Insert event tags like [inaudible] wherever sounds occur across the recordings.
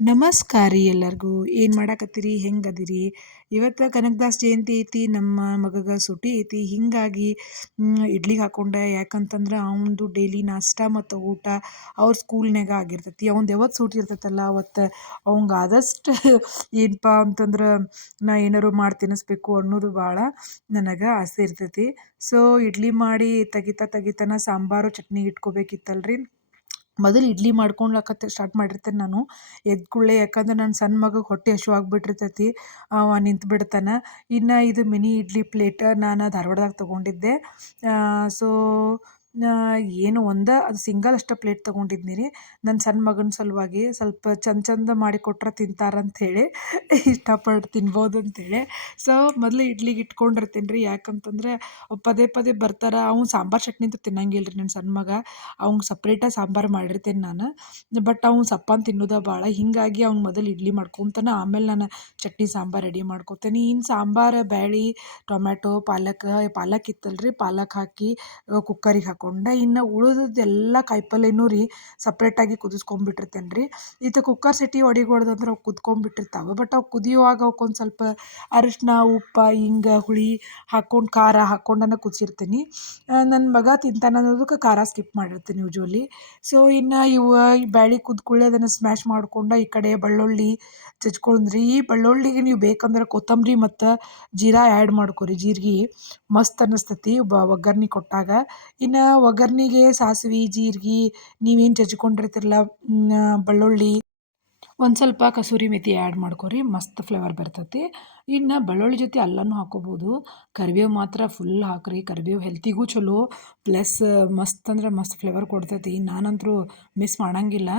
ನಮಸ್ಕಾರ ರೀ ಎಲ್ಲರಿಗೂ. ಏನು ಮಾಡಾಕತ್ತೀರಿ? ಹೆಂಗೆ ಅದೀರಿ ಇವತ್ತು ಕನಕದಾಸ್ ಜಯಂತಿ ಐತಿ, ನಮ್ಮ ಮಗಗೆ ಸುಟಿ ಐತಿ. ಹೀಗಾಗಿ ಇಡ್ಲಿಗೆ ಹಾಕೊಂಡೆ. ಯಾಕಂತಂದ್ರೆ ಅವನದು ಡೈಲಿ ನಾಷ್ಟ ಮತ್ತು ಊಟ ಅವ್ರ ಸ್ಕೂಲ್ನಾಗ ಆಗಿರ್ತೈತಿ. ಅವ್ನ್ದು ಯಾವತ್ತು ಸೂಟಿ ಇರ್ತೈತಲ್ಲ, ಅವತ್ತು ಅವಂಗೆ ಆದಷ್ಟು ಏನಪ್ಪ ಅಂತಂದ್ರೆ ನಾ ಏನಾರು ಮಾಡಿ ತಿನ್ನಿಸ್ಬೇಕು ಅನ್ನೋದು ಭಾಳ ನನಗೆ ಆಸೆ ಇರ್ತೈತಿ. ಸೊ ಇಡ್ಲಿ ಮಾಡಿ ತೆಗಿತಾ ತೆಗಿತಾನ ಸಾಂಬಾರು, ಚಟ್ನಿ ಇಟ್ಕೋಬೇಕಿತ್ತಲ್ರಿ? ಮೊದಲು ಇಡ್ಲಿ ಮಾಡ್ಕೊಳ್ಲಕತ್ತೆ ಸ್ಟಾರ್ಟ್ ಮಾಡಿರ್ತೇನೆ ನಾನು. ಎದ್ದ ಕೂಡಲೇ, ಯಾಕಂದ್ರೆ ನನ್ನ ಸಣ್ಣ ಮಗ ಹೊಟ್ಟೆ ಹಸಿವಾಗ್ಬಿಟ್ಟಿರ್ತೈತಿ ಅವ ನಿಂತು ಬಿಡ್ತಾನೆ. ಇನ್ನು ಇದು ಮಿನಿ ಇಡ್ಲಿ ಪ್ಲೇಟ್ ನಾನು ಧಾರವಾಡದಾಗ ತೊಗೊಂಡಿದ್ದೆ. ಸೊ ಏನು ಒಂದು, ಅದು ಸಿಂಗಲ್ ಅಷ್ಟೇ ಪ್ಲೇಟ್ ತೊಗೊಂಡಿದ್ನಿ ರೀ ನನ್ನ ಸಣ್ಣ ಮಗನ ಸಲುವಾಗಿ ಸ್ವಲ್ಪ ಚಂದ ಚಂದ ಮಾಡಿ ಕೊಟ್ರೆ ತಿಂತಾರಂಥೇಳಿ ಇಷ್ಟಪಟ್ಟು ತಿನ್ಬೋದು ಅಂಥೇಳಿ ಸೊ ಮೊದಲು ಇಡ್ಲಿಗೆ ಇಟ್ಕೊಂಡಿರ್ತೀನಿ ರೀ ಯಾಕಂತಂದ್ರೆ ಪದೇ ಪದೇ ಬರ್ತಾರೆ. ಅವ್ನು ಸಾಂಬಾರು ಚಟ್ನಿ ಅಂತ ತಿನ್ನಂಗಿಲ್ಲ ರೀ ನನ್ನ ಸಣ್ಣ ಮಗ ಅವ್ನ್ಗೆ ಸಪ್ರೇಟಾಗಿ ಸಾಂಬಾರು ಮಾಡಿರ್ತೀನಿ ನಾನು. ಬಟ್ ಅವ್ನು ಸಪ್ಪಂದು ತಿನ್ನೋದ ಭಾಳ ಹೀಗಾಗಿ ಅವ್ನು ಮೊದಲು ಇಡ್ಲಿ ಮಾಡ್ಕೊತಾನೆ. ಆಮೇಲೆ ನಾನು ಚಟ್ನಿ ಸಾಂಬಾರು ರೆಡಿ ಮಾಡ್ಕೊತೇನೆ. ಇನ್ನು ಸಾಂಬಾರು, ಬ್ಯಾಳಿ, ಟೊಮ್ಯಾಟೊ, ಪಾಲಕ್ ಪಾಲಕ್ ಇತ್ತಲ್ರಿ. ಪಾಲಕ್ ಹಾಕಿ ಕುಕ್ಕರಿಗೆ ಹಾಕ್ಕೊಂಡೆ ಇನ್ನು ಉಳಿದದ್ದೆಲ್ಲ ಕಾಯಿಪಲ್ಲೆನೂ ರೀ ಸಪ್ರೇಟಾಗಿ ಕುದಿಸ್ಕೊಂಡ್ಬಿಟ್ಟಿರ್ತೇನೆ ರೀ. ಇದು ಕುಕ್ಕರ್ ಸಿಟಿ ಒಡಿಗೊಡ್ದಂದ್ರೆ ಅವು ಕುದ್ಕೊಂಡ್ಬಿಟ್ಟಿರ್ತಾವೆ ಬಟ್ ಅವು ಕುದಿಯುವಾಗ ಅವಕ್ಕೊಂದು ಸ್ವಲ್ಪ ಅರಿಶಿನ ಉಪ್ಪು, ಹಿಂಗ, ಹುಳಿ ಹಾಕ್ಕೊಂಡು ಖಾರ ಹಾಕ್ಕೊಂಡನ ಕುದಿಸಿರ್ತೀನಿ. ನನ್ನ ಮಗ ತಿಂತಾನೆ ಅನ್ನೋದಕ್ಕೆ ಖಾರ ಸ್ಕಿಪ್ ಮಾಡಿರ್ತೀನಿ ಯೂಶ್ವಲಿ ಸೊ ಇನ್ನು ಇವು ಈ ಬ್ಯಾಳಿ ಕುದ್ಕೊಳ್ಳಿ ಅದನ್ನು ಸ್ಮ್ಯಾಶ್ ಮಾಡ್ಕೊಂಡು ಈ ಕಡೆ ಬೆಳ್ಳುಳ್ಳಿ ಚಚ್ಕೊಂಡ್ರಿ ಈ ಬೆಳ್ಳುಳ್ಳಿಗೆ ನೀವು ಬೇಕಂದ್ರೆ ಕೊತ್ತಂಬರಿ ಮತ್ತು ಜೀರಾ ಆ್ಯಡ್ ಮಾಡ್ಕೊರಿ, ಜೀರಿಗೆ ಮಸ್ತ್ ಅನ್ನಿಸ್ತತಿ ಒಗ್ಗರ್ಣೆ ಕೊಟ್ಟಾಗ. ಇನ್ನು ಒಗ್ಗರ್ಣೆಗೆ ಸಾಸಿವೆ ಜೀರ್ಗೆ ನೀವೇನು ಜಜ್ಕೊಂಡಿರ್ತೀರಲ್ಲ ಬೆಳ್ಳುಳ್ಳಿ. ಒಂದು ಸ್ವಲ್ಪ ಕಸೂರಿ ಮೇಥಿ ಆ್ಯಡ್ ಮಾಡ್ಕೊರಿ, ಮಸ್ತ್ ಫ್ಲೇವರ್ ಬರ್ತೈತಿ. ಇನ್ನು ಬೆಳ್ಳುಳ್ಳಿ ಜೊತೆ ಅಲ್ಲನೂ ಹಾಕೋಬೋದು. ಕರಿಬೇವು ಮಾತ್ರ ಫುಲ್ ಹಾಕ್ರಿ. ಕರಿಬೇವು ಹೆಲ್ತಿಗೂ ಚಲೋ ಪ್ಲಸ್ ಮಸ್ತ್ ಅಂದ್ರೆ ಮಸ್ತ್ ಫ್ಲೇವರ್ ಕೊಡ್ತೈತಿ. ನಾನಂತೂ ಮಿಸ್ ಮಾಡೋಂಗಿಲ್ಲ.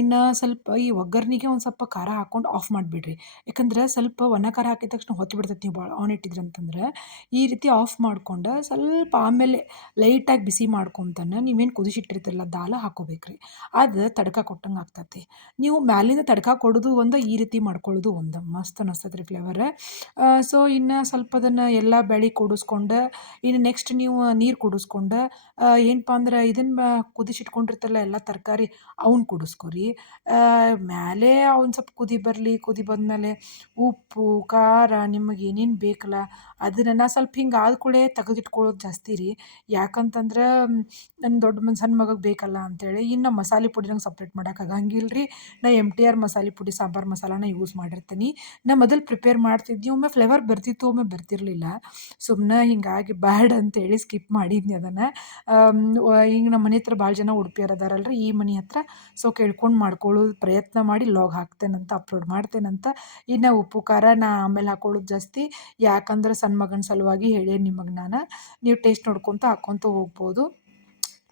ಇನ್ನು ಸ್ವಲ್ಪ ಈ ಒಗ್ಗರ್ಣಿಗೆ ಒಂದು ಸ್ವಲ್ಪ ಖಾರ ಹಾಕ್ಕೊಂಡು ಆಫ್ ಮಾಡಿಬಿಡ್ರಿ. ಯಾಕಂದ್ರೆ ಸ್ವಲ್ಪ ಒಣ ಖಾರ ಹಾಕಿದ ತಕ್ಷಣ ಹೊತ್ತು ಬಿಡ್ತೈತಿ ನೀವು ಭಾಳ ಆನ್ ಇಟ್ಟಿದ್ರಿ ಅಂತಂದ್ರೆ ಈ ರೀತಿ ಆಫ್ ಮಾಡ್ಕೊಂಡು ಸ್ವಲ್ಪ ಆಮೇಲೆ ಲೈಟಾಗಿ ಬಿಸಿ ಮಾಡ್ಕೊತಾನೆ ನೀವೇನು ಕುದಿಸಿಟ್ಟಿರ್ತೀರಲ್ಲ, ದಾಲ ಹಾಕೋಬೇಕ್ರಿ. ಅದು ತಡ್ಕ ಕೊಟ್ಟಂಗೆ ಆಗ್ತೈತಿ. ನೀವು ಮ್ಯಾಲಿಂದ ತಡ್ಕ ಕೊಡೋದು ಒಂದು, ಈ ರೀತಿ ಮಾಡ್ಕೊಳ್ಳೋದು ಒಂದು. ಮಸ್ತ್ ಅನ್ನಿಸ್ತದೆ ರೀ ಫ್ಲೇವರ್ ಸೊ ಇನ್ನು ಸ್ವಲ್ಪ ಅದನ್ನು ಎಲ್ಲ ಬೆಳೆ ಕೂಡಿಸ್ಕೊಂಡು, ಇನ್ನು ನೆಕ್ಸ್ಟ್ ನೀವು ನೀರು ಕುಡಿಸ್ಕೊಂಡು ಏನಪ್ಪ ಅಂದ್ರೆ ಇದನ್ನು ಕುದಿಸಿಟ್ಕೊಂಡಿರ್ತಲ್ಲ ಎಲ್ಲ ತರಕಾರಿ ಅವನ್ನ ಕುಡಿಸ್ಕೊರಿ. ಮೇಲೆ ಅವ್ನು ಸ್ವಲ್ಪ ಕುದಿ ಬರಲಿ, ಕುದಿ ಬಂದಮೇಲೆ ಉಪ್ಪು, ಖಾರ ನಿಮಗೆ ಏನೇನು ಬೇಕಲ್ಲ ಅದನ್ನು ನಾ ಸ್ವಲ್ಪ ಹಿಂಗೆ ಆದ ಕೂಡಲೇ ತೆಗೆದಿಟ್ಕೊಳ್ಳೋದು ಜಾಸ್ತಿ ರೀ. ಯಾಕಂತಂದ್ರೆ ನನ್ನ ದೊಡ್ಡ ಮನ್ ಸಣ್ಣ ಮಗಗೆ ಬೇಕಲ್ಲ ಅಂತೇಳಿ ಇನ್ನು ಮಸಾಲೆ ಪುಡಿ ನಂಗೆ ಸಪ್ರೇಟ್ ಮಾಡೋಕೆ ಆಗಂಗಿಲ್ಲ ರೀ. ನಾ ಎಂ ಟಿ ಆರ್ ಮಸಾಲೆ ಪುಡಿ, ಸಾಂಬಾರು ಮಸಾಲಾನ ಯೂಸ್ ಮಾಡಿರ್ತೀನಿ. ನಾ ಮೊದಲು ಪ್ರಿಪೇರ್ ಮಾಡ್ತಿದ್ದೆ ಒಮ್ಮೆ ಫ್ಲೇವರ್ ಬರ್ತಿತ್ತು, ಒಮ್ಮೆ ಬರ್ತಿರಲಿಲ್ಲ. ಸುಮ್ಮನೆ ಹಿಂಗಾಗಿ ಬ್ಯಾಡ್ ಅಂತೇಳಿ ಸ್ಕಿಪ್ ಮಾಡಿದ್ನಿ ಅದನ್ನು. ಈಗ ನಮ್ಮ ಮನೆ ಹತ್ರ ಭಾಳ ಜನ ಉಡುಪಿಯವ್ರು ಅದಾರಲ್ರಿ, ಈ ಮನೆ ಹತ್ರ. ಸೊ ಕೇಳ್ಕೊಂಡು ಮಾಡ್ಕೊಳ್ಳೋದು ಪ್ರಯತ್ನ ಮಾಡಿ ಲಾಗ್ ಹಾಕ್ತೇನಂತ ಅಪ್ಲೋಡ್ ಮಾಡ್ತೇನಂತ. ಇನ್ನು ಉಪ್ಪು, ಖಾರ ನಾ ಆಮೇಲೆ ಹಾಕೊಳ್ಳೋದು ಜಾಸ್ತಿ. ಯಾಕಂದ್ರೆ ಸಣ್ಣ ಮಗನ ಸಲುವಾಗಿ ಹೇಳಿ ನಿಮಗೆ ನಾನು? ನೀವು ಟೇಸ್ಟ್ ನೋಡ್ಕೊತ ಹಾಕ್ಕೊತ ಹೋಗ್ಬೋದು.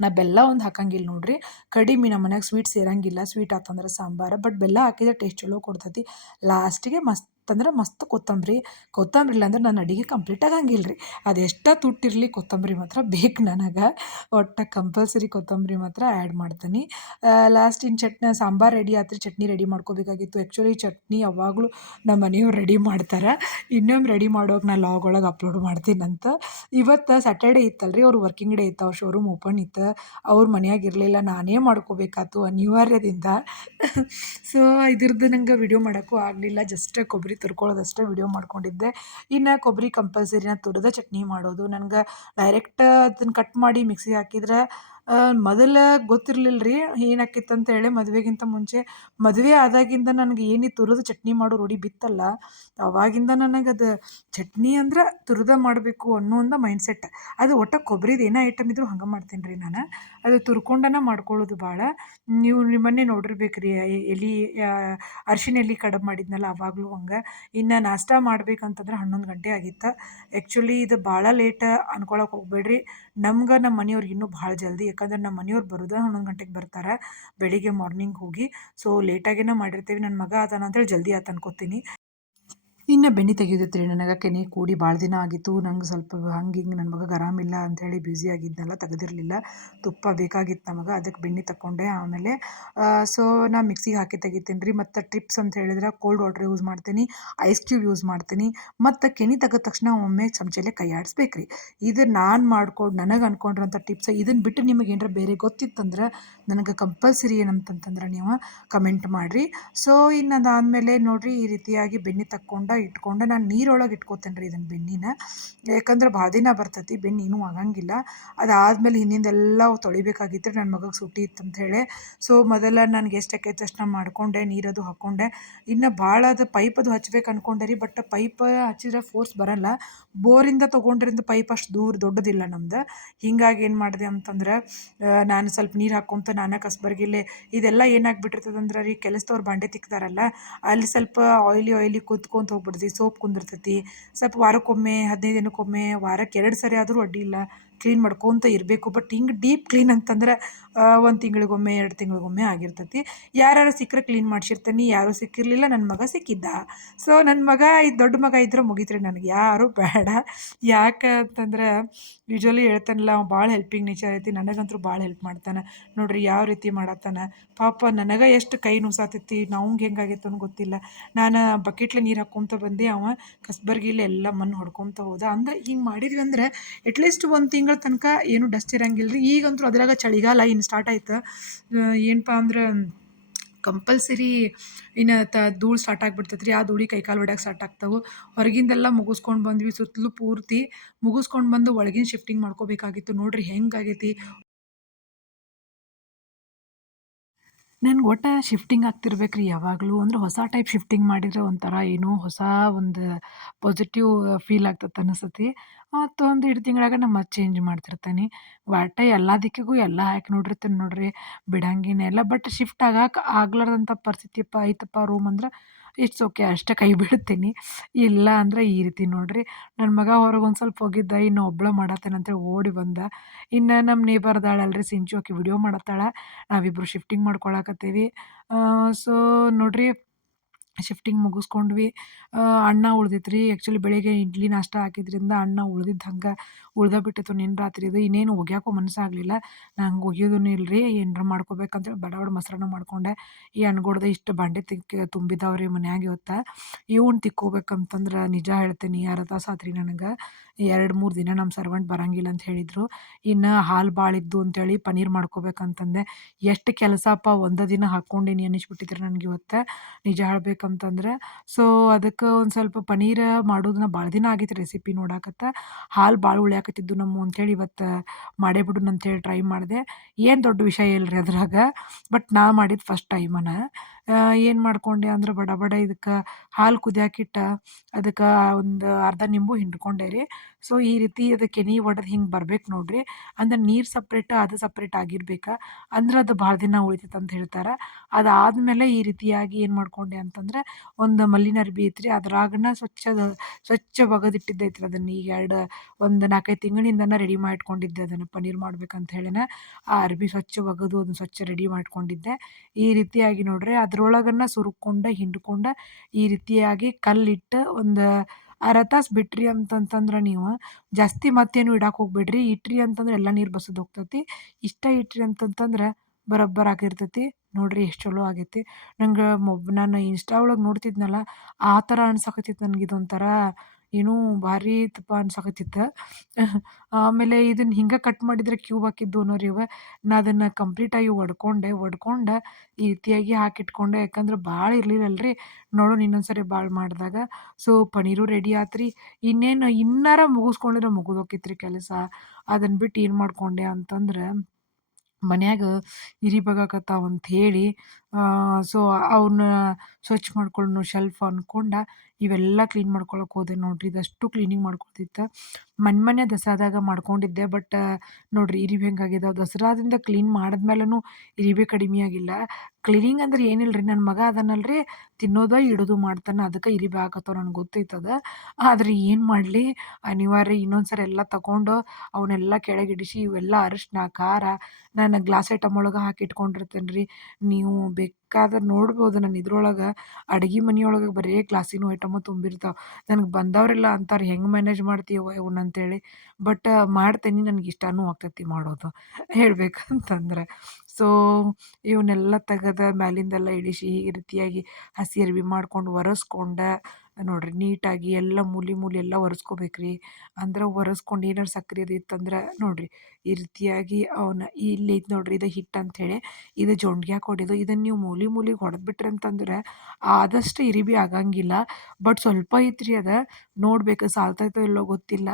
ನಾ ಬೆಲ್ಲ ಒಂದು ಹಾಕಂಗಿಲ್ಲ ನೋಡ್ರಿ. ಕಡಿಮೆ ನಮ್ಮ ಮನ್ಯಾಗ ಸ್ವೀಟ್ ಸೇರಂಗಿಲ್ಲ ಸ್ವೀಟ್ ಆತಂದ್ರೆ ಸಾಂಬಾರು ಬಟ್ ಬೆಲ್ಲ ಹಾಕಿದ್ರೆ ಟೇಸ್ಟ್ ಚಲೋ ಕೊಡ್ತೈತಿ. ಲಾಸ್ಟಿಗೆ ಮಸ್ತ್ ಅಂದ್ರೆ ಮಸ್ತ್ ಕೊತ್ತಂಬರಿ. ಕೊತ್ತಂಬರಿ ಇಲ್ಲ ಅಂದ್ರೆ ನನ್ನ ಅಡುಗೆ ಕಂಪ್ಲೀಟ್ ಆಗಂಗಿಲ್ಲ ರೀ ಅದೆಷ್ಟೇ ತುಟ್ಟಿರಲಿ ಕೊತ್ತಂಬರಿ ಮಾತ್ರ ಬೇಕು ನನಗೆ. ಒಟ್ಟು ಕಂಪಲ್ಸರಿ ಕೊತ್ತಂಬರಿ ಮಾತ್ರ ಆ್ಯಡ್ ಮಾಡ್ತೀನಿ. ಇನ್ ಚಟ್ನಿ, ಸಾಂಬಾರು ರೆಡಿ ಆದ್ರೆ ಚಟ್ನಿ ರೆಡಿ ಮಾಡ್ಕೋಬೇಕಾಗಿತ್ತು. ಆ್ಯಕ್ಚುಲಿ ಚಟ್ನಿ ಯಾವಾಗಲೂ ನಮ್ಮ ಮನೆಯವ್ರು ರೆಡಿ ಮಾಡ್ತಾರೆ. ಇನ್ನೊಮ್ಮೆ ರೆಡಿ ಮಾಡೋಕೆ ನಾನು ಲಾಗ್ ಒಳಗೆ ಅಪ್ಲೋಡ್ ಮಾಡ್ತೀನಂತ ಇವತ್ತು ಸ್ಯಾಟರ್ಡೇ ಇತ್ತಲ್ರಿ, ಅವ್ರು ವರ್ಕಿಂಗ್ ಡೇ ಇತ್ತು, ಅವ್ರ ಶೋರೂಮ್ ಓಪನ್ ಇತ್ತು. ಅವ್ರ ಮನೆಯಾಗ ಇರಲಿಲ್ಲ, ನಾನೇ ಮಾಡ್ಕೋಬೇಕಾಯ್ತು ಅನಿವಾರ್ಯದಿಂದ. [laughs] ಸೊ ಇದ್ರದ್ದು ನಂಗೆ ವಿಡಿಯೋ ಮಾಡೋಕ್ಕೂ ಆಗಲಿಲ್ಲ ಜಸ್ಟ್ ಕೊಬ್ಬರಿ ತುರ್ಕೊಳ್ಳೋದಷ್ಟೇ ವಿಡಿಯೋ ಮಾಡ್ಕೊಂಡಿದ್ದೆ. ಇನ್ನು ಕೊಬ್ಬರಿ ಕಂಪಲ್ಸರಿನ ತುರಿದ ಚಟ್ನಿ ಮಾಡೋದು. ನನಗೆ ಡೈರೆಕ್ಟ್ ಅದನ್ನು ಕಟ್ ಮಾಡಿ ಮಿಕ್ಸಿಗೆ ಹಾಕಿದ್ರೆ ಮೊದಲು ಗೊತ್ತಿರಲಿಲ್ಲ ರೀ ಅಂತ ಹೇಳಿ ಮದುವೆಗಿಂತ ಮುಂಚೆ. ಮದುವೆ ಆದಾಗಿಂದ ನನಗೆ ಏನು ತುರಿದು ಚಟ್ನಿ ಮಾಡೋ ರೂಢಿ ಬಿತ್ತಲ್ಲ. ಅವಾಗಿಂದ ನನಗೆ ಅದು ಚಟ್ನಿ ಅಂದ್ರೆ ತುರಿದ ಮಾಡಬೇಕು ಅನ್ನೋ ಒಂದು ಮೈಂಡ್ ಸೆಟ್ ಅದು ಒಟ್ಟು ಕೊಬ್ಬರಿದು ಏನೇ ಐಟಮ್ ಇದ್ದರೂ ಹಂಗೆ ಮಾಡ್ತೀನಿ ರೀ ನಾನು. ಅದು ತುರ್ಕೊಂಡನ ಮಾಡ್ಕೊಳ್ಳೋದು ಭಾಳ ನೀವು ನಿಮ್ಮನ್ನೇ ನೋಡಿರ್ಬೇಕು ರೀ ಎಲೆ ಅರ್ಶಿಣ ಎಲೆ ಕಡಬು ಮಾಡಿದ್ನಲ್ಲ ಅವಾಗಲೂ ಹಂಗೆ. ಇನ್ನು ನಾಷ್ಟ ಮಾಡ್ಬೇಕಂತಂದ್ರೆ ಹನ್ನೊಂದು ಗಂಟೆ ಆಗಿತ್ತು. ಆ್ಯಕ್ಚುಲಿ ಇದು ಭಾಳ ಲೇಟ್ ಅನ್ಕೊಳಕ್ಕೆ ಹೋಗ್ಬೇಡ್ರಿ. ನಮ್ಗೆ ನಮ್ಮ ಮನೆಯವ್ರಿಗೆ ಇನ್ನೂ ಭಾಳ ಜಲ್ದಿ ಯಾಕಂದ್ರೆ ನಮ್ಮ ಮನೆಯವ್ರು ಬರೋದು ಹನ್ನೊಂದು ಗಂಟೆಗೆ ಬರ್ತಾರೆ. ಬೆಳಿಗ್ಗೆ ಮಾರ್ನಿಂಗ್ ಹೋಗಿ. ಸೊ ಲೇಟಾಗೇನೆ ಮಾಡಿರ್ತೀವಿ. ನನ್ನ ಮಗ ಅದಾನ ಅಂತೇಳಿ ಜಲ್ದಿ ಆತು ಅನ್ಕೋತೀನಿ ಇನ್ನು ಬೆಣ್ಣೆ ತೆಗೆಯೋದಿತ್ತು ರೀ ನನಗೆ ಕೆನೆ ಕೂಡಿ ಭಾಳ ದಿನ ಆಗಿತ್ತು, ನಂಗೆ ಸ್ವಲ್ಪ ಹಂಗೆ ಹಿಂಗೆ ನನ್ನ ಮಗಗೆ ಆರಾಮಿಲ್ಲ ಅಂಥೇಳಿ ಬ್ಯುಸಿ ಆಗಿದ್ನಲ್ಲ ತೆಗೆದಿರಲಿಲ್ಲ, ತುಪ್ಪ ಬೇಕಾಗಿತ್ತು ನಮಗೆ ಅದಕ್ಕೆ ಬೆಣ್ಣೆ ತಗೊಂಡೆ ಆಮೇಲೆ ಸೊ ನಾ ಮಿಕ್ಸಿಗೆ ಹಾಕಿ ತೆಗಿತೀನಿ ರೀ ಮತ್ತು ಟ್ರಿಪ್ಸ್ ಅಂತ ಹೇಳಿದ್ರೆ ಕೋಲ್ಡ್ ವಾಟರ್ ಯೂಸ್ ಮಾಡ್ತೀನಿ ಐಸ್ ಕ್ಯೂಬ್ ಯೂಸ್ ಮಾಡ್ತೀನಿ, ಮತ್ತು ಕೆನೆ ತೆಗೆದ ತಕ್ಷಣ ಒಮ್ಮೆ ಚಮಚಲ್ಲೇ ಕೈ ಆಡಿಸ್ಬೇಕು ರೀ ಇದು ನಾನು ಮಾಡ್ಕೊಂಡು, ನನಗೆ ಅಂದ್ಕೊಂಡಿರೋಂಥ ಟಿಪ್ಸ್ ಇದನ್ನು ಬಿಟ್ಟು ನಿಮಗೆ ಏನಾರ ಬೇರೆ ಗೊತ್ತಿತ್ತಂದ್ರೆ, ನನಗೆ ಕಂಪಲ್ಸರಿ ಏನಂತಂತಂದ್ರೆ ನೀವು ಕಮೆಂಟ್ ಮಾಡಿರಿ. ಸೊ ಇನ್ನು ಅದಾದಮೇಲೆ ನೋಡಿರಿ, ಈ ರೀತಿಯಾಗಿ ಬೆಣ್ಣೆ ತಕ್ಕೊಂಡು ಇಟ್ಕೊಂಡು ನಾನು ನೀರೊಳಗೆ ಇಟ್ಕೋತೇನೆ ರೀ ಇದನ್ನು ಬೆನ್ನಿನ. ಯಾಕಂದ್ರೆ ಭಾಳ ದಿನ ಬರ್ತೈತಿ ಬೆನ್ನು ಏನೂ ಆಗಂಗಿಲ್ಲ. ಅದಾದಮೇಲೆ ಹಿಂದಿಂದೆಲ್ಲ ತೊಳಿಬೇಕಾಗಿತ್ತು ನನ್ನ ಮಗಗೆ ಸುಟ್ಟಿ ಇತ್ತು ಅಂಥೇಳಿ ಸೊ, ಮೊದಲ ನನಗೆ ಎಷ್ಟು ಆಕೈತೆ ನಾನು ಮಾಡಿಕೊಂಡೆ, ನೀರದು ಹಾಕ್ಕೊಂಡೆ ಇನ್ನು ಭಾಳ ಅದು ಪೈಪ್ ಅದು ಹಚ್ಬೇಕು ಅನ್ಕೊಂಡೆ ರೀ, ಬಟ್ ಪೈಪ್ ಹಚ್ಚಿದ್ರೆ ಫೋರ್ಸ್ ಬರಲ್ಲ. ಬೋರಿಂದ ತೊಗೊಂಡ್ರಿಂದ ಪೈಪ್ ಅಷ್ಟು ದೂರ ದೊಡ್ಡದಿಲ್ಲ ನಮ್ದು. ಹಿಂಗಾಗಿ ಏನು ಮಾಡಿದೆ ಅಂತಂದ್ರೆ ನಾನು ಸ್ವಲ್ಪ ನೀರು ಹಾಕ್ಕೊಂತ ನಾನೇ ಕಸ್ಬರ್ಗಿಲ್ಲೇ ಇದೆಲ್ಲ ಏನಾಗ್ಬಿಟ್ಟಿರ್ತದಂದ್ರೆ ರೀ, ಕೆಲಸದವ್ರು ಬಂಡೆ ತಿಕ್ತಾರಲ್ಲ ಅಲ್ಲಿ ಸ್ವಲ್ಪ ಆಯ್ಲಿ ಆಯ್ಲಿ ಕುತ್ಕೊಂತ ಹೋಗ್ಬಿಡ್ತೈತಿ ಸೋಪ್ ಕುಂದಿರ್ತೈತಿ. ಸ್ವಲ್ಪ ವಾರಕ್ಕೊಮ್ಮೆ ಹದಿನೈದು ದಿನಕ್ಕೊಮ್ಮೆ ವಾರಕ್ಕೆ ಎರಡು ಸರಿ ಆದರೂ ಅಡ್ಡಿಯಿಲ್ಲ ಕ್ಲೀನ್ ಮಾಡ್ಕೊತ ಇರಬೇಕು. ಬಟ್ ಹಿಂಗೆ ಡೀಪ್ ಕ್ಲೀನ್ ಅಂತಂದ್ರೆ ಒಂದು ತಿಂಗಳಿಗೊಮ್ಮೆ, ಎರಡು ತಿಂಗಳಿಗೊಮ್ಮೆ ಆಗಿರ್ತೈತಿ. ಯಾರ್ಯಾರು ಸಿಕ್ಕರೆ ಕ್ಲೀನ್ ಮಾಡ್ಸಿರ್ತೀನಿ, ಯಾರೂ ಸಿಕ್ಕಿರಲಿಲ್ಲ ನನ್ನ ಮಗ ಸಿಕ್ಕಿದ್ದ. ಸೊ ನನ್ನ ಮಗ, ಇದು ದೊಡ್ಡ ಮಗ ಇದ್ರೆ ಮುಗಿತ್ರಿ ನನಗೆ. ಯಾರು ಬೇಡ. ಯಾಕೆ ಅಂತಂದ್ರೆ ಯೂಶ್ವಲಿ ಹೇಳ್ತಾನಲ್ಲ, ಅವ್ನು ಭಾಳ ಹೆಲ್ಪಿಂಗ್ ನೇಚರ್ ಐತಿ. ನನಗಂತೂ ಭಾಳ ಹೆಲ್ಪ್ ಮಾಡ್ತಾನೆ. ನೋಡ್ರಿ ಯಾವ ರೀತಿ ಮಾಡತ್ತಾನ. ಪಾಪ ನನಗೆ ಎಷ್ಟು ಕೈ ನುಸಾತೈತಿ ನಾವಂಗೆ ಹೆಂಗಾಗೈತೆ ಅನ್ನೋ ಗೊತ್ತಿಲ್ಲ. ನಾನು ಬಕೆಟ್ಲೆ ನೀರು ಹಾಕ್ಕೊತ ಬಂದೆ, ಅವ ಕಸ್ಬರ್ಗಿಲೆ ಎಲ್ಲ ಮಣ್ಣು ಹೊಡ್ಕೊತ ಹೋದ. ಅಂದ್ರೆ ಹಿಂಗೆ ಮಾಡಿದ್ವಿ ಅಂದ್ರೆ ಅಟ್ಲೀಸ್ಟ್ ಒಂದು ತಿಂಗಳ ತನಕ ಏನು ಡಸ್ಟ್ ಇರಂಗಿಲ್ಲ ರೀ ಈಗಂತೂ ಅದ್ರಾಗ ಚಳಿಗಾಲ ಇನ್ನು ಸ್ಟಾರ್ಟ್ ಆಯ್ತು. ಏನಪ್ಪ ಅಂದ್ರೆ ಕಂಪಲ್ಸರಿ ಇನ್ನು ತ ಧೂಳು ಸ್ಟಾರ್ಟ್ ಆಗಿಬಿಡ್ತೈತೆ ರೀ ಆ ಧೂಳಿ ಕೈ ಕಾಲು ಹೊಡ್ಯಕ್ಕೆ ಸ್ಟಾರ್ಟ್ ಆಗ್ತಾವೆ. ಹೊರಗಿಂದೆಲ್ಲ ಮುಗಿಸ್ಕೊಂಡು ಬಂದ್ವಿ ಸುತ್ತಲೂ ಪೂರ್ತಿ ಮುಗಿಸ್ಕೊಂಡು ಬಂದು ಒಳಗಿನ ಶಿಫ್ಟಿಂಗ್ ಮಾಡ್ಕೋಬೇಕಾಗಿತ್ತು. ನೋಡ್ರಿ ಹೆಂಗಾಗೈತಿ ನನ್ಗೆ ಒಟ್ಟು ಶಿಫ್ಟಿಂಗ್ ಆಗ್ತಿರ್ಬೇಕು ರೀ ಯಾವಾಗಲೂ. ಅಂದ್ರೆ ಹೊಸ ಟೈಪ್ ಶಿಫ್ಟಿಂಗ್ ಮಾಡಿದ್ರೆ ಒಂಥರ ಏನೋ ಹೊಸ ಒಂದು ಪಾಸಿಟಿವ್ ಫೀಲ್ ಆಗ್ತೈತೆ ಅನಿಸ್ತೈತಿ. ಮತ್ತು ಒಂದು ಎರಡು ತಿಂಗಳಾಗ ನಾ ಮತ್ತೆ ಚೇಂಜ್ ಮಾಡ್ತಿರ್ತೀನಿ. ಒಟ್ಟು ಎಲ್ಲ ದಿಕ್ಕಿಗೂ ಎಲ್ಲ ಹಾಕಿ ನೋಡಿರ್ತೀನಿ ನೋಡಿರಿ. ಬಿಡಂಗಿನೇ ಎಲ್ಲ ಬಟ್ ಶಿಫ್ಟ್ ಆಗಕ್ಕೆ ಆಗ್ಲಾರ್ದಂಥ ಪರಿಸ್ಥಿತಿಯಪ್ಪ ಐತಪ್ಪ ರೂಮ್ ಅಂದ್ರೆ ಇಟ್ಸ್ ಓಕೆ ಅಷ್ಟೇ ಕೈ ಬಿಡ್ತೀನಿ. ಇಲ್ಲ ಅಂದ್ರೆ ಈ ರೀತಿ ನೋಡಿರಿ. ನನ್ನ ಮಗ ಹೊರಗೆ ಒಂದು ಸ್ವಲ್ಪ ಹೋಗಿದ್ದ, ಇನ್ನು ಒಬ್ಬಳ ಮಾಡತ್ತೇನಂತೇಳಿ ಓಡಿ ಬಂದ. ಇನ್ನು ನಮ್ಮ ನೇಬರ್ದಾಳಲ್ರಿ ಸಿಂಚು ಆಕೆ ವಿಡಿಯೋ ಮಾಡತ್ತಾಳೆ. ನಾವಿಬ್ಬರು ಶಿಫ್ಟಿಂಗ್ ಮಾಡ್ಕೊಳಕತ್ತೀವಿ. ಸೊ ನೋಡಿರಿ ಶಿಫ್ಟಿಂಗ್ ಮುಗಿಸ್ಕೊಂಡ್ವಿ. ಅಣ್ಣ ಉಳ್ದಿತ್ತು ರೀ ಆ್ಯಕ್ಚುಲಿ ಬೆಳಿಗ್ಗೆ ಇಡ್ಲಿ ನಾಷ್ಟ ಹಾಕಿದ್ರಿಂದ ಅನ್ನ ಉಳ್ದಿದ್ದು ಹಂಗೆ ಉಳ್ದ ಬಿಟ್ಟಿತ್ತು ನಿನ್ನೆ ರಾತ್ರಿದು ಇನ್ನೇನು ಒಗ್ಯಾಕೂ ಮನಸ್ಸಾಗಲಿಲ್ಲ ನಂಗೆ ಒಗ್ಯೋದೂ ಇಲ್ಲ ರೀ ಏನರ ಮಾಡ್ಕೋಬೇಕಂತೇಳಿ ಬಡ ಬಡ ಮೊಸರನ್ನ ಮಾಡಿಕೊಂಡೆ. ಈ ಅನ್ಗೊಡ್ದೆ ಇಷ್ಟು ಬಾಂಡೆ ತಿಕ್ಕ ತುಂಬಿದಾವೆ ರೀ ಮನ್ಯಾಗ ಇವತ್ತು. ಇವನ್ ತಿಕ್ಕೋಬೇಕಂತಂದ್ರೆ ನಿಜ ಹೇಳ್ತೀನಿ, ಅರ್ಧ ತಾಸು ಆತು ರೀ ನನಗೆ. ಎರಡು ಮೂರು ದಿನ ನಮ್ಮ ಸರ್ವೆಂಟ್ ಬರಂಗಿಲ್ಲ ಅಂತ ಹೇಳಿದರು. ಇನ್ನು ಹಾಲು ಭಾಳ ಇದ್ದು ಅಂತೇಳಿ ಪನೀರ್ ಮಾಡ್ಕೋಬೇಕಂತಂದೆ. ಎಷ್ಟು ಕೆಲಸಪ್ಪ ಒಂದು ದಿನ ಹಾಕ್ಕೊಂಡೀನಿ ಅನ್ನಿಸ್ಬಿಟ್ಟಿದ್ರು ನನಗೆ ಇವತ್ತು. ನಿಜ ಹೇಳ್ಬೇಕಂತಂದ್ರೆ ಸೊ ಅದಕ್ಕೆ ಒಂದು ಸ್ವಲ್ಪ ಪನ್ನೀರ ಮಾಡೋದನ್ನ ಭಾಳ ದಿನ ಆಗಿತ್ತು ರೆಸಿಪಿ ನೋಡಾಕತ್ತ. ಹಾಲು ಭಾಳ ಉಳಿಯಾಕತ್ತಿದ್ದು ನಮ್ಮ ಅಂಥೇಳಿ ಇವತ್ತು ಮಾಡೇ ಬಿಡೋಣ ಅಂಥೇಳಿ ಟ್ರೈ ಮಾಡಿದೆ. ಏನು ದೊಡ್ಡ ವಿಷಯ ಇಲ್ಲ ರೀ ಅದ್ರಾಗ ಬಟ್ ನಾ ಮಾಡಿದ್ದು ಫಸ್ಟ್ ಟೈಮನ ಏನು ಮಾಡ್ಕೊಂಡೆ ಅಂದ್ರೆ ಬಡ ಬಡ ಇದಕ್ಕೆ ಹಾಲು ಕುದಿಯಾಕಿಟ್ಟು ಅದಕ್ಕೆ ಒಂದು ಅರ್ಧ ನಿಂಬು ಹಿಂಡ್ಕೊಂಡೆ ರೀ. ಸೊ ಈ ರೀತಿ ಅದಕ್ಕೆ ಕೆನೆ ಒಡೆದು ಹಿಂಗೆ ಬರ್ಬೇಕು ನೋಡಿರಿ. ಅಂದ್ರೆ ನೀರು ಸಪ್ರೇಟ್ ಅದು ಸಪ್ರೇಟ್ ಆಗಿರ್ಬೇಕು. ಅಂದ್ರೆ ಅದು ಭಾಳ ದಿನ ಉಳಿತೈತೆ ಅಂತ ಹೇಳ್ತಾರೆ. ಅದಾದಮೇಲೆ ಈ ರೀತಿಯಾಗಿ ಏನು ಮಾಡ್ಕೊಂಡೆ ಅಂತಂದ್ರೆ ಒಂದು ಮಲ್ಲಿನ ಅರ್ಬಿ ಐತ್ರಿ. ಅದ್ರಾಗನ ಸ್ವಚ್ಛ ಒಗೆದಿಟ್ಟಿದ್ದೆ ಇಟ್ಟಿದ್ದೈತ್ರಿ ಅದನ್ನು. ಈಗ ಎರಡು, ಒಂದು ನಾಲ್ಕೈದು ತಿಂಗಳಿಂದನ ರೆಡಿ ಮಾಡಿಟ್ಕೊಂಡಿದ್ದೆ ಅದನ್ನು ಪನ್ನೀರ್ ಮಾಡ್ಬೇಕಂತ ಹೇಳಿನ. ಆ ಅರ್ಬಿ ಸ್ವಚ್ಛ ಒಗೆದು, ಅದನ್ನು ಸ್ವಚ್ಛ ರೆಡಿ ಮಾಡ್ಕೊಂಡಿದ್ದೆ. ಈ ರೀತಿಯಾಗಿ ನೋಡ್ರಿ ಅದ್ರೊಳಗನ್ನ ಸುರುಕೊಂಡ, ಹಿಂಡ್ಕೊಂಡ ಈ ರೀತಿಯಾಗಿ ಕಲ್ಲಿಟ್ಟು ಒಂದು ಅರ್ಧ ತಾಸು ಬಿಟ್ರಿ ಅಂತಂತಂದ್ರೆ ನೀವು ಜಾಸ್ತಿ ಮತ್ತೇನು ಇಡಕ್ಕೆ ಹೋಗ್ಬೇಡ್ರಿ. ಇಟ್ರಿ ಅಂತಂದ್ರೆ ಎಲ್ಲ ನೀರು ಬಸದು ಹೋಗ್ತೈತಿ. ಇಷ್ಟ ಇಟ್ರಿ ಅಂತಂತಂದ್ರೆ ಬರೋಬ್ಬರ ಆಗಿರ್ತೈತಿ. ನೋಡಿರಿ ಎಷ್ಟು ಚಲೋ ಆಗೈತಿ. ನಂಗೆ ಮೊಬ್ ನಾನು ಇನ್ಸ್ಟಾ ಒಳಗೆ ನೋಡ್ತಿದ್ನಲ್ಲ, ಆ ಥರ ಅನ್ಸಕತ್ತಿತ್ತು ನನಗೆ ಇದೊಂಥರ. ಏನೋ ಭಾರಿ ತಪ್ಪ ಅನ್ಸಕತ್ತಿತ್ತು. ಆಮೇಲೆ ಇದನ್ನು ಹಿಂಗೆ ಕಟ್ ಮಾಡಿದ್ರೆ ಕ್ಯೂಬ್ ಹಾಕಿದ್ದು ಅನ್ನೋರು ಇವ ನಾ ಅದನ್ನು ಕಂಪ್ಲೀಟಾಗಿ ಒಡ್ಕೊಂಡೆ, ಒಡ್ಕೊಂಡು ಈ ರೀತಿಯಾಗಿ ಹಾಕಿಟ್ಕೊಂಡೆ. ಯಾಕಂದ್ರೆ ಭಾಳ ಇರಲಿಲ್ಲಲ್ರಿ. ನೋಡೋಣ ಇನ್ನೊಂದ್ಸರಿ ಭಾಳ ಮಾಡಿದಾಗ. ಸೊ ಪನೀರು ರೆಡಿ ಆತ್ರಿ. ರೀ ಇನ್ನೇನು ಇನ್ನಾರ ಮುಗಿಸ್ಕೊಂಡಿದ್ರೆ ಮುಗಿದೋಕಿತ್ರಿ ರೀ ಕೆಲಸ. ಅದನ್ನು ಬಿಟ್ಟು ಏನು ಮಾಡಿಕೊಂಡೆ ಅಂತಂದ್ರೆ, ಮನ್ಯಾಗ ಇರಿಬಗಾಕತ್ತಾವ ಅಂತ ಹೇಳಿ ಸೊ ಅವನ್ನ ಸ್ವಚ್ಛ ಮಾಡ್ಕೊಳ್ಳೋ ಶೆಲ್ಫ್ ಅಂದ್ಕೊಂಡ ಇವೆಲ್ಲ ಕ್ಲೀನ್ ಮಾಡ್ಕೊಳಕ್ಕೆ ಹೋದೆ ನೋಡ್ರಿ. ಇದಷ್ಟು ಕ್ಲೀನಿಂಗ್ ಮಾಡ್ಕೊಳ್ತಿತ್ತು. ಮನೆ ಮನೆ ದಸರಾದಾಗ ಮಾಡ್ಕೊಂಡಿದ್ದೆ ಬಟ್ ನೋಡಿರಿ ಇರಿವೆ ಹೆಂಗಾಗಿದಾವೆ ದಸರಾದಿಂದ ಕ್ಲೀನ್ ಮಾಡಿದ್ಮೇಲೂ ಇರಿವೆ ಕಡಿಮೆ ಆಗಿಲ್ಲ. ಕ್ಲೀನಿಂಗ್ ಅಂದ್ರೆ ಏನಿಲ್ಲ ರೀ ನನ್ನ ಮಗ ಅದನ್ನಲ್ಲ ರೀ ತಿನ್ನೋದು, ಇಡೋದು ಮಾಡ್ತಾನೆ. ಅದಕ್ಕೆ ಇರಿವೆ ಆಗತ್ತವ ನನಗೆ ಗೊತ್ತೈತದ. ಆದರೆ ಏನು ಮಾಡಲಿ? ಅನಿವಾರ್ಯ ಇನ್ನೊಂದು ಸರಿ ಎಲ್ಲ ತಗೊಂಡು ಅವನ್ನೆಲ್ಲ ಕೆಳಗಿಡಿಸಿ ಇವೆಲ್ಲ ಅರಿಶಿನ, ಖಾರ, ನಾನು ಗ್ಲಾಸ್ ಐಟಮ್ ಒಳಗೆ ಹಾಕಿ ಇಟ್ಕೊಂಡಿರ್ತೇನೆ ರೀ ನೀವು ಬೇಕಾದ್ರೆ ನೋಡ್ಬೋದು. ನಾನು ಇದ್ರೊಳಗೆ ಅಡುಗೆ ಮನೆಯೊಳಗೆ ಬರೀ ಕ್ಲಾಸಿನ ಐಟಮು ತುಂಬಿರ್ತಾವೆ. ನನಗೆ ಬಂದವರೆಲ್ಲ ಅಂತಾರೆ, ಹೆಂಗೆ ಮ್ಯಾನೇಜ್ ಮಾಡ್ತೀಯವ್ವ ಇವನಂತೇಳಿ ಅಂತೇಳಿ. ಬಟ್ ಮಾಡ್ತೀನಿ, ನನಗೆ ಇಷ್ಟನೂ ಆಗ್ತೈತಿ ಮಾಡೋದು ಹೇಳ್ಬೇಕಂತಂದ್ರೆ. ಸೊ ಇವನ್ನೆಲ್ಲ ತೆಗೆದ, ಮ್ಯಾಲಿಂದೆಲ್ಲ ಇಳಿಸಿ ಈ ರೀತಿಯಾಗಿ ಹಸಿ ಅರ್ವಿ ಮಾಡ್ಕೊಂಡು ಒರೆಸ್ಕೊಂಡು. ನೋಡ್ರಿ ನೀಟಾಗಿ ಎಲ್ಲ ಮೂಲೆ ಮೂಲೆ ಎಲ್ಲ ಒರೆಸ್ಕೋಬೇಕ್ರಿ. ಅಂದ್ರೆ ಒರೆಸ್ಕೊಂಡು ಏನಾರು ಸಕ್ರೆ ಅದು ಇತ್ತಂದ್ರೆ ನೋಡಿರಿ ಈ ರೀತಿಯಾಗಿ ಅವನ್ನ ಇಲ್ಲಿ ನೋಡಿರಿ ನೋಡ್ರಿ ಇದು ಹಿಟ್ಟು ಅಂಥೇಳಿ ಇದು ಜೊಂಡ್ಗ್ಯಾಗ ಹೊಡೆದು ಇದನ್ನು ನೀವು ಮೂಲಿ ಮೂಲೆಗೆ ಹೊಡೆದ್ಬಿಟ್ರಿ ಅಂತಂದ್ರೆ ಆದಷ್ಟು ಇರಿಬಿ ಆಗಂಗಿಲ್ಲ. ಬಟ್ ಸ್ವಲ್ಪ ಐತ್ರಿ ಅದು ನೋಡ್ಬೇಕು ಸಾಲ್ತೈತೋ ಇಲ್ಲೋ ಗೊತ್ತಿಲ್ಲ.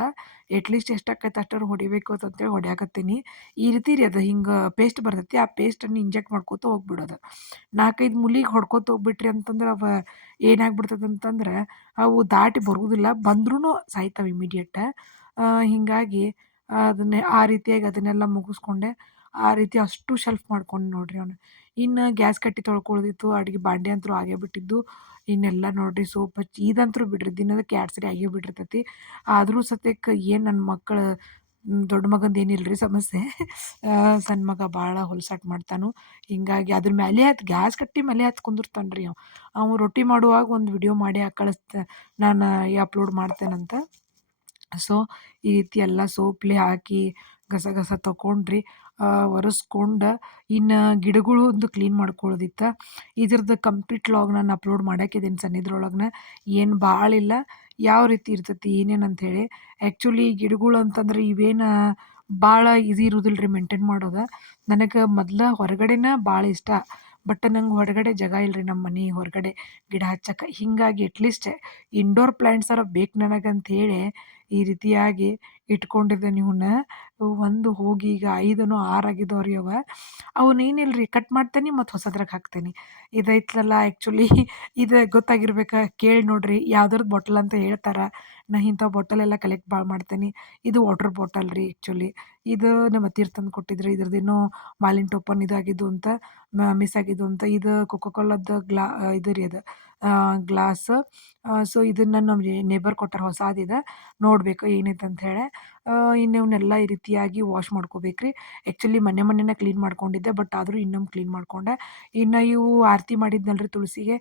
ಎಟ್ಲೀಸ್ಟ್ ಎಷ್ಟಾಕೈತೆ ಅಷ್ಟರ ಹೊಡಿಬೇಕು ಅಂತಂತೇಳಿ ಹೊಡ್ಯಾಕತ್ತೀನಿ. ಈ ರೀತಿ ರೀ ಅದು ಹಿಂಗೆ ಪೇಸ್ಟ್ ಬರ್ತೈತಿ. ಆ ಪೇಸ್ಟನ್ನು ಇಂಜೆಕ್ಟ್ ಮಾಡ್ಕೋತ ಹೋಗ್ಬಿಡೋದು. ನಾಲ್ಕೈದು ಮುಲಿಗೆ ಹೊಡ್ಕೋತ ಹೋಗ್ಬಿಟ್ರಿ ಅಂತಂದ್ರೆ ಅವ ಏನಾಗ್ಬಿಡ್ತದೆ ಅಂತಂದ್ರೆ ಅವು ದಾಟಿ ಬರುವುದಿಲ್ಲ. ಬಂದ್ರೂ ಸಾಯ್ತವೆ ಇಮಿಡಿಯೇಟ್ ಹೀಗಾಗಿ ಅದನ್ನೇ ಆ ರೀತಿಯಾಗಿ ಅದನ್ನೆಲ್ಲ ಮುಗಿಸ್ಕೊಂಡೆ. ಆ ರೀತಿ ಅಷ್ಟು ಶೆಲ್ಫ್ ಮಾಡ್ಕೊಂಡು ನೋಡ್ರಿ ಅವನು. ಇನ್ನು ಗ್ಯಾಸ್ ಕಟ್ಟಿ ತೊಳ್ಕೊಳ್ದಿತ್ತು, ಅಡುಗೆ ಬಾಂಡೆ ಅಂತೂ ಆಗೇ ಬಿಟ್ಟಿದ್ದು. ಇನ್ನೆಲ್ಲ ನೋಡ್ರಿ ಸೋಪ್ ಹಚ್ಚಿ ಇದಂತೂ ಬಿಡ್ರಿ ದಿನದಕ್ಕೆ ಎರಡು ಸರಿ ಆಗೇ ಬಿಟ್ಟಿರ್ತೈತಿ. ಆದರೂ ಸತ್ಯಕ್ಕೆ ಏನು ನನ್ನ ಮಕ್ಕಳು ದೊಡ್ಡ ಮಗಂದು ಏನಿಲ್ಲ ರೀ ಸಮಸ್ಯೆ ಸಣ್ಣ ಮಗ ಭಾಳ ಹೊಲ್ಸಾಟ್ ಮಾಡ್ತಾನು. ಹಿಂಗಾಗಿ ಅದ್ರ ಮೇಲೆ ಹತ್ತು ಗ್ಯಾಸ್ ಕಟ್ಟಿ ಮೇಲೆ ಹತ್ತು ಕುಂದಿರ್ತಾನೆ ರೀ ಅವ. ಅವ ರೊಟ್ಟಿ ಮಾಡುವಾಗ ಒಂದು ವಿಡಿಯೋ ಮಾಡಿ ಕಳಿಸ್ತೆ, ನಾನು ಅಪ್ಲೋಡ್ ಮಾಡ್ತೇನಂತ. ಸೊ ಈ ರೀತಿ ಎಲ್ಲ ಸೋಪ್ಲಿ ಹಾಕಿ ಗಸ ಗಸ ತಗೊಂಡ್ರಿ ಒರೆಸ್ಕೊಂಡು ಇನ್ನು ಗಿಡಗಳು ಒಂದು ಕ್ಲೀನ್ ಮಾಡ್ಕೊಳ್ಳೋದಿತ್ತು ಇದ್ರದ್ದು ಕಂಪ್ಲೀಟ್ ಲಾಗ್ ನಾನು ಅಪ್ಲೋಡ್ ಮಾಡಾಕಿದ್ದೀನಿ ಸನ್ನಿದ್ರೊಳಗೆ ಏನು ಭಾಳ ಇಲ್ಲ. ಯಾವ ರೀತಿ ಇರ್ತೈತಿ, ಏನೇನು ಅಂಥೇಳಿ ಆ್ಯಕ್ಚುಲಿ ಗಿಡಗಳು ಅಂತಂದ್ರೆ ಇವೇನು ಭಾಳ ಈಸಿ ಇರುವುದಿಲ್ಲ ರೀ ಮೇಂಟೈನ್ ಮಾಡೋದು. ನನಗೆ ಮೊದ್ಲು ಹೊರಗಡೆನೇ ಭಾಳ ಇಷ್ಟ. ಬಟ್ ನಂಗೆ ಹೊರಗಡೆ ಜಾಗ ಇಲ್ಲ ರೀ ನಮ್ಮ ಮನೆ ಹೊರಗಡೆ. ಗಿಡ ಹಚ್ಚಕ್ಕೆ ಹೀಗಾಗಿ ಅಟ್ಲೀಸ್ಟ್ ಇಂಡೋರ್ ಅರ ಬೇಕು ನನಗಂಥೇಳಿ ಈ ರೀತಿಯಾಗಿ ಇಟ್ಕೊಂಡಿದ್ದೆ ಇವನ್ನ ಒಂದು ಹೋಗಿ ಈಗ ಐದನೋ ಆರು ಆಗಿದ್ದಾವೆ ರೀ ಅವ. ಅವನ್ನೇನಿಲ್ಲ ರೀ ಕಟ್ ಮಾಡ್ತೇನೆ ಮತ್ತು ಹೊಸದ್ರಾಗ ಹಾಕ್ತೇನೆ. ಇದೈತ್ಲಲ್ಲ ಆ್ಯಕ್ಚುಲಿ [laughs] ಇದು ಗೊತ್ತಾಗಿರ್ಬೇಕು, ಕೇಳಿ ನೋಡ್ರಿ ಯಾವ್ದ್ರದ್ದು ಬಾಟಲ್ ಅಂತ ಹೇಳ್ತಾರೆ. ನಾ ಇಂಥ ಬಾಟಲೆಲ್ಲ ಕಲೆಕ್ಟ್ ಭಾಳ ಮಾಡ್ತೇನೆ. ಇದು ವಾಟರ್ ಬಾಟಲ್ ರೀ ಆ್ಯಕ್ಚುಲಿ ಇದು ನಮ್ಮ ಹತ್ತಿರ ತಂದು ಕೊಟ್ಟಿದ್ರು ಇದ್ರದ್ದೇನೋ ಮಾಲಿನ ಟೋಪನ್ ಇದಾಗಿದ್ದು ಅಂತ ಮಿಸ್ ಆಗಿದ್ದು ಅಂತ. ಇದು ಕೊಕೋ ಕೋಲದ್ದು ಗ್ಲಾ, ಇದು ರೀ ಅದು. ಗ್ಲಾಸ್ ಸೊ ಇದನ್ನು ನಮ್ಮ ನೇಬರ್ ಕೊಟ್ಟಾರ ಹೊಸಾದಿದೆ ನೋಡಬೇಕು ಏನೈತೆ ಅಂಥೇಳಿ ಇನ್ನು ಈ ರೀತಿಯಾಗಿ ವಾಶ್ ಮಾಡ್ಕೋಬೇಕು ರೀ ಆ್ಯಕ್ಚುಲಿ ಮನೆ ಮೊನ್ನೆನೇ ಕ್ಲೀನ್ ಮಾಡ್ಕೊಂಡಿದ್ದೆ ಬಟ್ ಆದರೂ ಇನ್ನೊಮ್ಮೆ ಕ್ಲೀನ್ ಮಾಡಿಕೊಂಡೆ. ಇನ್ನು ಇವು ಆರತಿ ಮಾಡಿದ್ನಲ್ಲ ರೀ ತುಳಸಿಗೆ.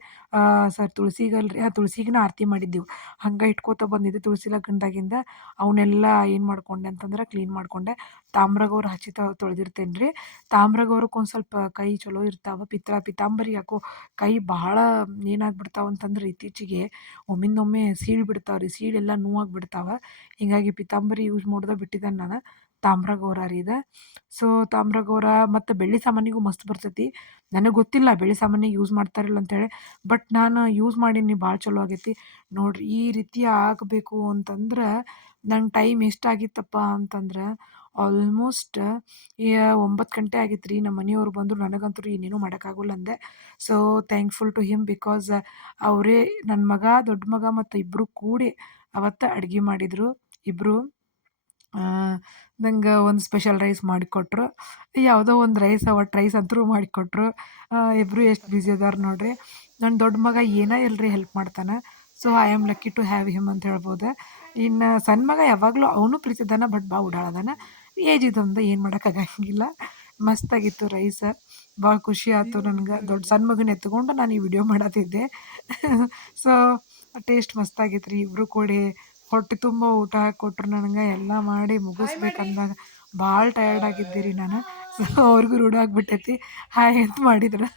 ಸರ್ ತುಳಸಿಗಲ್ಲ ರೀ ಹಾಂ ತುಳಸಿಗೆ ಆರತಿ ಮಾಡಿದ್ದೆವು. ಹಂಗೆ ಇಟ್ಕೋತ ಬಂದಿದ್ದೆ ತುಳಸಿ ಲಗ್ನದಾಗಿಂದ. ಅವನ್ನೆಲ್ಲ ಏನು ಮಾಡ್ಕೊಂಡೆ ಅಂತಂದ್ರೆ ಕ್ಲೀನ್ ಮಾಡಿಕೊಂಡೆ. ತಾಮ್ರಗೌರು ಹಚ್ಚಿ ತೊಳೆದಿರ್ತೇನೆ ರೀ ತಾಮ್ರಗೌರಕ್ಕೆ ಒಂದು ಸ್ವಲ್ಪ ಕೈ ಚಲೋ ಇರ್ತಾವೆ. ಪಿತ್ರ, ಪಿತಾಂಬರಿ ಯಾಕೋ ಕೈ ಬಹಳ ಏನಾಗ್ಬಿಡ್ತಾವೆ ಅಂತಂದ್ರೆ ಇತ್ತೀಚೆಗೆ ಒಮ್ಮಿಂದೊಮ್ಮೆ ಸೀಳು ಬಿಡ್ತಾವೆ ರೀ ಸೀಳೆಲ್ಲ ನೋವಾಗಿಬಿಡ್ತಾವೆ. ಹೀಗಾಗಿ ಪಿತಾಂಬರಿ ಯೂಸ್ ಮಾಡೋದೇ ಬಿಟ್ಟಿದ್ದೇನೆ ನಾನು. ತಾಮ್ರಗೌರ ರೀ ಇದು. ಸೊ ತಾಮ್ರ ಗೌರ ಮತ್ತು ಬೆಳ್ಳಿ ಸಾಮಾನಿಗೂ ಮಸ್ತ್ ಬರ್ತೈತಿ. ನನಗೆ ಗೊತ್ತಿಲ್ಲ ಬೆಳ್ಳಿ ಸಾಮಾನಿಗೆ ಯೂಸ್ ಮಾಡ್ತಾರಿಲ್ಲ ಅಂತೇಳಿ. ಬಟ್ ನಾನು ಯೂಸ್ ಮಾಡೀನಿ, ಭಾಳ ಚಲೋ ಆಗೈತಿ. ನೋಡಿರಿ, ಈ ರೀತಿ ಆಗಬೇಕು ಅಂತಂದ್ರೆ ನನ್ನ ಟೈಮ್ ಎಷ್ಟಾಗಿತ್ತಪ್ಪ ಅಂತಂದ್ರೆ ಆಲ್ಮೋಸ್ಟ್ ಒಂಬತ್ತು ಗಂಟೆ ಆಗಿತ್ತು ರೀ ನಮ್ಮ ಮನೆಯವ್ರು ಬಂದರು, ನನಗಂತೂ ಇನ್ನೇನು ಮಾಡೋಕ್ಕಾಗಲ್ಲ ಅಂದೆ. So thankful to him because ಅವರೇ ನನ್ನ ಮಗ, ದೊಡ್ಡ ಮಗ ಮತ್ತು ಇಬ್ಬರು ಕೂಡಿ ಅವತ್ತು ಅಡುಗೆ ಮಾಡಿದರು. ಇಬ್ಬರು ನಂಗೆ ಒಂದು ಸ್ಪೆಷಲ್ ರೈಸ್ ಮಾಡಿಕೊಟ್ರು. ಯಾವುದೋ ಒಂದು ರೈಸ್ ಅವತ್ತು ರೈಸ್ ಅಂತೂ ಮಾಡಿಕೊಟ್ರು. ಇಬ್ಬರು ಎಷ್ಟು ಬ್ಯುಸಿ ಅದಾರೆ ನೋಡಿರಿ. ನನ್ನ ದೊಡ್ಡ ಮಗ ಏನೇ ಇಲ್ಲರಿ ಹೆಲ್ಪ್ ಮಾಡ್ತಾನೆ. So I am lucky to have him ಅಂತ ಹೇಳ್ಬೋದು. ಇನ್ನು ಸಣ್ಣ ಮಗ ಯಾವಾಗಲೂ ಅವನು ಪ್ರೀತಿದಾನ ಬಟ್ ಭಾಳ ಉಡಾಳದಾನ ಏಜ್ ಇದೊಂದು ಏನು ಮಾಡೋಕ್ಕಾಗಂಗಿಲ್ಲ ಮಸ್ತಾಗಿತ್ತು ರೈಸ ಭಾಳ ಖುಷಿ ಆಯಿತು ನನಗೆ. ದೊಡ್ಡ ಸಣ್ಣ ಮಗನ ಎತ್ಕೊಂಡು ನಾನು ಈ ವಿಡಿಯೋ ಮಾಡತ್ತಿದ್ದೆ ಸೊ [laughs] ಟೇಸ್ಟ್ ಮಸ್ತಾಗಿತ್ತು ರೀ ಇಬ್ಬರು ಕೂಡಿ ಹೊಟ್ಟೆ ತುಂಬ ಊಟ ಹಾಕ್ಕೊಟ್ರು ನನಗೆ, ಎಲ್ಲ ಮಾಡಿ ಮುಗಿಸ್ಬೇಕಂದಾಗ ಭಾಳ ಟಯರ್ಡ್ ಆಗಿದ್ದೀರಿ ನಾನು. ಸೊ [laughs] ಅವ್ರಿಗೂ ರೂಢ ಆಗಿಬಿಟ್ಟೈತಿ. ಹಾಯ್ ಅಂತ ಮಾಡಿದ್ರು.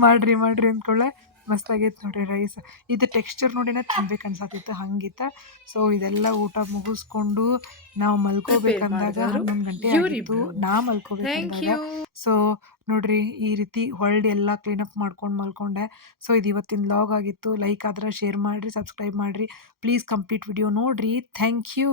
ಮಾಡಿರಿ ಮಾಡಿರಿ ಅಂದ್ಕೊಳ್ಳೆ. ಮಸ್ತಾಗೈತೆ ನೋಡಿರಿ ರೈಸ್. ಇದು ಟೆಕ್ಸ್ಚರ್ ನೋಡಿನೇ ತಿನ್ಬೇಕು ಅನ್ಸತ್ತಿತ್ತು ಹಂಗಿತ್ತು. ಸೊ ಇದೆಲ್ಲ ಊಟ ಮುಗಿಸ್ಕೊಂಡು ನಾವು ಮಲ್ಕೋಬೇಕಂದಾಗ ಹನ್ನೊಂದು ಗಂಟೆ ಆಗಿತ್ತು. ನಾ ಮಲ್ಕೋಬೇಕಂದಾಗ ಸೊ ನೋಡ್ರಿ ಈ ರೀತಿ ಹೊಳ್ಳಿ ಎಲ್ಲ ಕ್ಲೀನಪ್ ಮಾಡ್ಕೊಂಡು ಮಲ್ಕೊಂಡೆ. ಸೊ ಇದು ಇವತ್ತಿನ ಲಾಗ್ ಆಗಿತ್ತು. ಲೈಕ್ ಆದ್ರೆ ಶೇರ್ ಮಾಡಿರಿ ಸಬ್ಸ್ಕ್ರೈಬ್ ಮಾಡಿರಿ. ಪ್ಲೀಸ್ ಕಂಪ್ಲೀಟ್ ವಿಡಿಯೋ ನೋಡ್ರಿ. Thank you